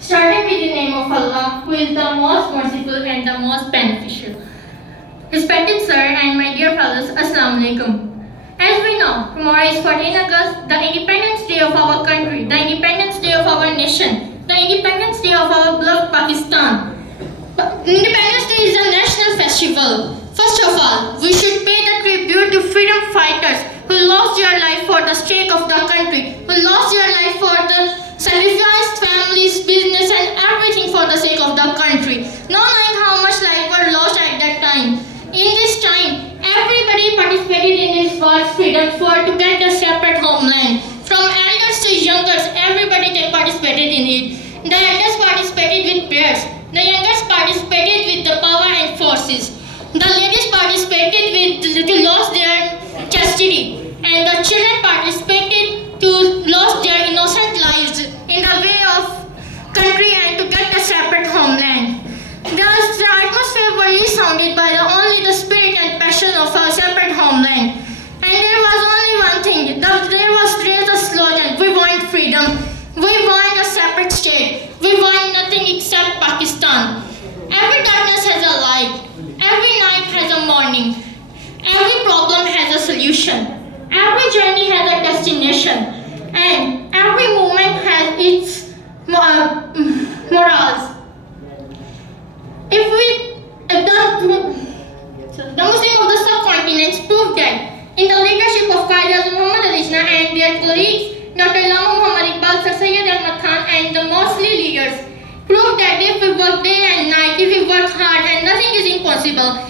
Starting with the name of Allah, who is the most merciful and the most beneficial. Respected sir and my dear brothers, Assalamu alaikum. As we know, tomorrow is 14 August, the Independence Day of our country, the Independence Day of our nation, the Independence Day of our beloved Pakistan. Independence Day is a national festival. First of all, we should pay the tribute to freedom fighters who lost their life for the sake of the country, who lost their life for the sacrificed families, business and everything for the sake of the country. Not knowing how much life were lost at that time. In this time, everybody participated in this war's freedom for to get a separate homeland. From elders to youngers, everybody participated in it. The elders participated with prayers. The youngers participated with the power and forces. The ladies participated with to lose their chastity, and the children participated to lose their innocent lives in the way of country and to get a separate homeland. The atmosphere was resounded by only the spirit and passion of a separate homeland. And there was only one thing. There was a slogan: we want freedom. We want a separate state. We want nothing except Pakistan. Every darkness has a light. Every night has a morning. Every problem has a solution. Every journey has a destination. And every moment has its morals. The Muslims of the subcontinent proved that in the leadership of Qaeda Muhammad Alisna and their colleagues, Dr. Lama Muhammad Iqbal, Sir Syed Ahmad Khan and the Muslim leaders proved that if we work day and night, if we work hard, and nothing is impossible.